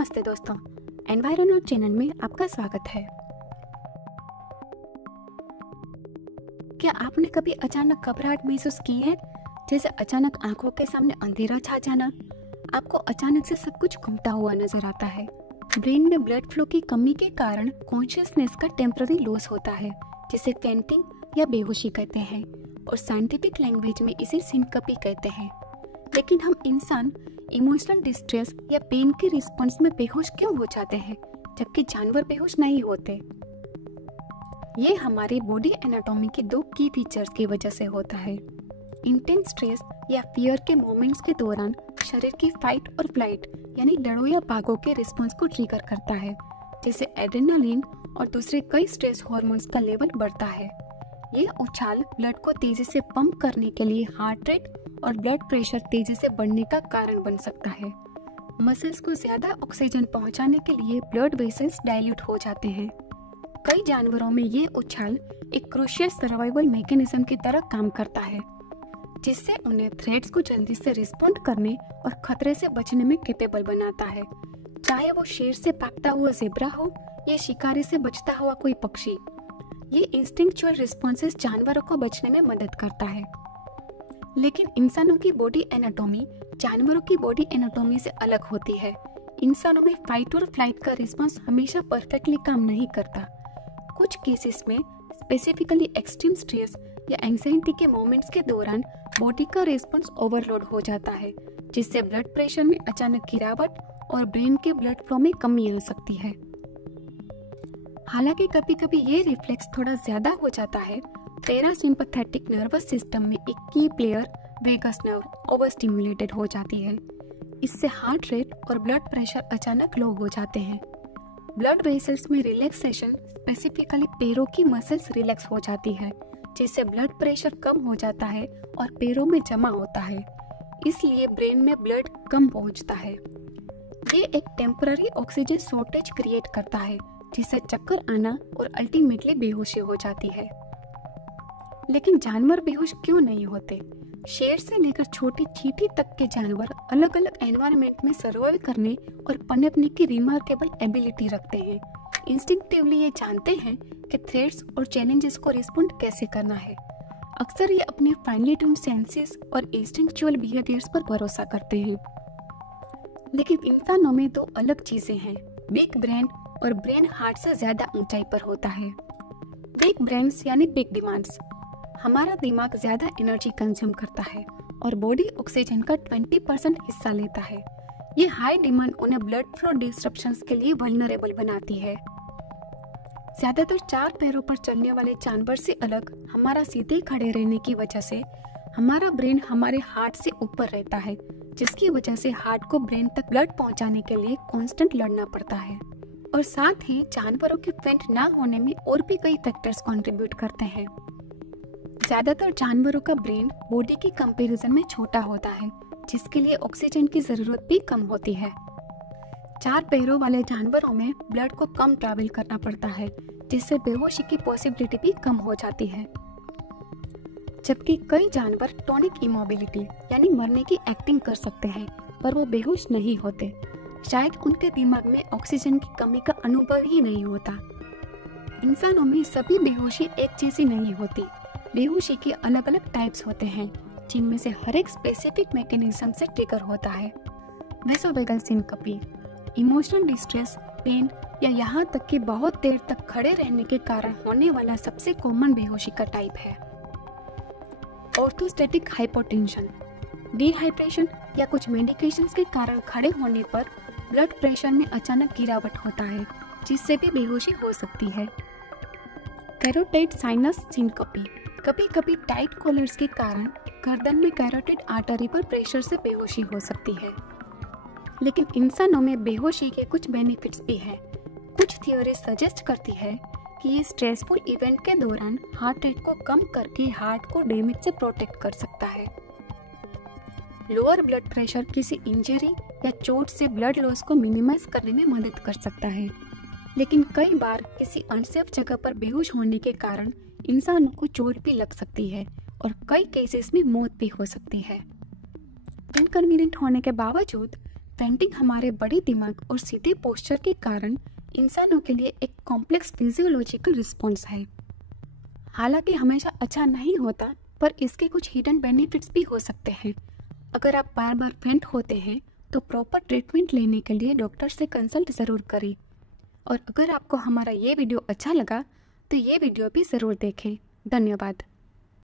नमस्ते दोस्तों, environment channel में आपका स्वागत है। क्या आपने कभी अचानक घबराहट महसूस की है, जैसे अचानक आंखों के सामने अंधेरा छा जाना? आपको अचानक से सब कुछ घूमता हुआ नजर आता है। ब्रेन में ब्लड फ्लो की कमी के कारण कॉन्शियसनेस का टेम्पररी लॉस होता है, जिसे फेंटिंग या बेहोशी कहते हैं और साइंटिफिक लैंग्वेज में इसे सिनकपी कहते हैं। लेकिन हम इंसान इमोशनल डिस्ट्रेस या पेन के रिस्पॉन्स में बेहोश क्यों हो जाते हैं, जबकि जानवर बेहोश नहीं होते? ये हमारे बॉडी एनाटॉमी के दो की फीचर्स की वजह से होता है। इंटेंस स्ट्रेस या फियर के मोमेंट्स के दौरान शरीर की फाइट और फ्लाइट यानी लड़ो या भागो के रिस्पॉन्स को ट्रिगर करता है, जिससे एड्रेनालिन और दूसरे कई स्ट्रेस हार्मोन्स का लेवल बढ़ता है। ये उछाल ब्लड को तेजी से पंप करने के लिए हार्ट रेट और ब्लड प्रेशर तेजी से बढ़ने का कारण बन सकता है। मसल्स को ज्यादा ऑक्सीजन पहुंचाने के लिए ब्लड वेसल्स डाइल्यूट हो जाते हैं। कई जानवरों में ये उछाल एक क्रूशियल सर्वाइवल मैकेनिज्म की तरह काम करता है, जिससे उन्हें थ्रेट्स को जल्दी से रिस्पॉन्ड करने और खतरे से बचने में कैपेबल बनाता है, चाहे वो शेर से भागता हुआ ज़ेब्रा हो या शिकारी से बचता हुआ कोई पक्षी। ये इंस्टिंक्चुअल रिस्पॉन्सेस जानवरों को बचने में मदद करता है। लेकिन इंसानों की बॉडी एनाटॉमी जानवरों की बॉडी एनाटॉमी से अलग होती है। इंसानों में फाइट और फ्लाइट का रिस्पॉन्स हमेशा परफेक्टली काम नहीं करता। कुछ केसेस में स्पेसिफिकली एक्सट्रीम स्ट्रेस या एंजाइटी के मोमेंट्स के दौरान बॉडी का रिस्पॉन्स ओवरलोड हो जाता है, जिससे ब्लड प्रेशर में अचानक गिरावट और ब्रेन के ब्लड फ्लो में कमी आ सकती है। हालांकि कभी कभी ये रिफ्लेक्स थोड़ा ज्यादा हो जाता है। पैरासिम्पैथेटिक नर्वस सिस्टम में एक key player vagus nerve over stimulated हो जाती है। इससे हार्ट रेट और ब्लड प्रेशर अचानक लो हो जाते हैं। ब्लड वेसल्स में रिलैक्सेशन, स्पेसिफिकली पैरों की मसल्स रिलैक्स हो जाती है, जिससे ब्लड प्रेशर कम हो जाता है और पैरों में जमा होता है। इसलिए ब्रेन में ब्लड कम पहुंचता है। ये एक टेम्पररी ऑक्सीजन शॉर्टेज क्रिएट करता है, जिससे चक्कर आना और अल्टीमेटली बेहोशी हो जाती है। लेकिन जानवर बेहोश क्यों नहीं होते? शेर से लेकर छोटी चींटी तक के जानवर अलग अलग एनवायरनमेंट में सर्वाइव करने और पनपने की रिमार्केबल एबिलिटी रखते हैं। इंस्टिंक्टिवली ये जानते हैं कि थ्रेट्स और चैलेंजेस को रिस्पॉन्ड कैसे करना है। अक्सर ये अपने फाइनली ट्यून्ड सेंसेस और इंस्टिंक्चुअल बिहेवियर्स पर भरोसा करते हैं। लेकिन इंसानों में दो अलग चीजें हैं, बिग ब्रेन और ब्रेन हार्ट से ज्यादा ऊंचाई पर होता है। बिग ब्रेन्स यानी बिग डिमांड्स। हमारा दिमाग ज्यादा एनर्जी कंज्यूम करता है और बॉडी ऑक्सीजन का 20% हिस्सा लेता है। ये हाई डिमांड उन्हें ब्लड फ्लो डिस्ट्रप्शंस के लिए वल्नरेबल बनाती है। ज्यादातर चार पैरों पर चलने वाले जानवर से अलग हमारा सीधे खड़े रहने की वजह से हमारा ब्रेन हमारे हार्ट से ऊपर रहता है, जिसकी वजह से हार्ट को ब्रेन तक ब्लड पहुंचाने के लिए कांस्टेंट लड़ना पड़ता है। और साथ ही जानवरों के फेंट ना होने में और भी कई फैक्टर्स कंट्रीब्यूट करते हैं। ज्यादातर जानवरों का ब्रेन बॉडी की कंपैरिजन में छोटा होता है, जिसके लिए ऑक्सीजन की जरूरत भी कम होती है। चार पैरों वाले जानवरों में ब्लड को कम ट्रैवल करना पड़ता है, जिससे बेहोशी की पॉसिबिलिटी भी कम हो जाती है। जबकि कई जानवर टॉनिक इमोबिलिटी यानी मरने की एक्टिंग कर सकते हैं, पर वो बेहोश नहीं होते। शायद उनके दिमाग में ऑक्सीजन की कमी का अनुभव ही नहीं होता। इंसानों में सभी बेहोशी एक जैसी नहीं होती। बेहोशी के अलग अलग टाइप्स होते हैं, जिनमें से हर एक स्पेसिफिक मैकेनिज्म से ट्रिगर होता है। वेसोवेगल सिनकपी इमोशनल डिस्ट्रेस, पेन या यहाँ तक कि बहुत देर तक खड़े रहने के कारण होने वाला सबसे कॉमन बेहोशी का टाइप है। ऑर्थोस्टैटिक हाइपोटेंशन, डिहाइड्रेशन या कुछ मेडिकेशंस के कारण खड़े होने पर ब्लड प्रेशर में अचानक गिरावट होता है, जिससे भी बेहोशी हो सकती है। कैरोटिड साइनस सिनकपी, कभी कभी टाइट कॉलर्स के कारण गर्दन में कैरोटिड आर्टरी पर प्रेशर से बेहोशी हो सकती है। लेकिन इंसानों में बेहोशी के कुछ बेनिफिट्स भी हैं। कुछ थ्योरी सजेस्ट करती है कि ये स्ट्रेसफुल इवेंट के दौरान हार्ट रेट को कम करके हार्ट को डैमेज से प्रोटेक्ट कर सकता है। लोअर ब्लड प्रेशर किसी इंजरी या चोट से ब्लड लॉस को मिनिमाइज करने में मदद कर सकता है। लेकिन कई बार किसी अनसेफ जगह पर बेहोश होने के कारण इंसानों को चोट भी लग सकती है और कई केसेस में मौत भी हो सकती है। इनकन्वीनियंट होने के बावजूद वेंटिंग हमारे बड़े दिमाग और सीधे पोस्चर के कारण इंसानों के लिए एक कॉम्प्लेक्स फिजियोलॉजिकल रिस्पॉन्स है। हालांकि हमेशा अच्छा नहीं होता, पर इसके कुछ हिडन बेनिफिट्स भी हो सकते हैं। अगर आप बार बार फेंट होते हैं तो प्रॉपर ट्रीटमेंट लेने के लिए डॉक्टर से कंसल्ट ज़रूर करें। और अगर आपको हमारा ये वीडियो अच्छा लगा तो ये वीडियो भी ज़रूर देखें। धन्यवाद।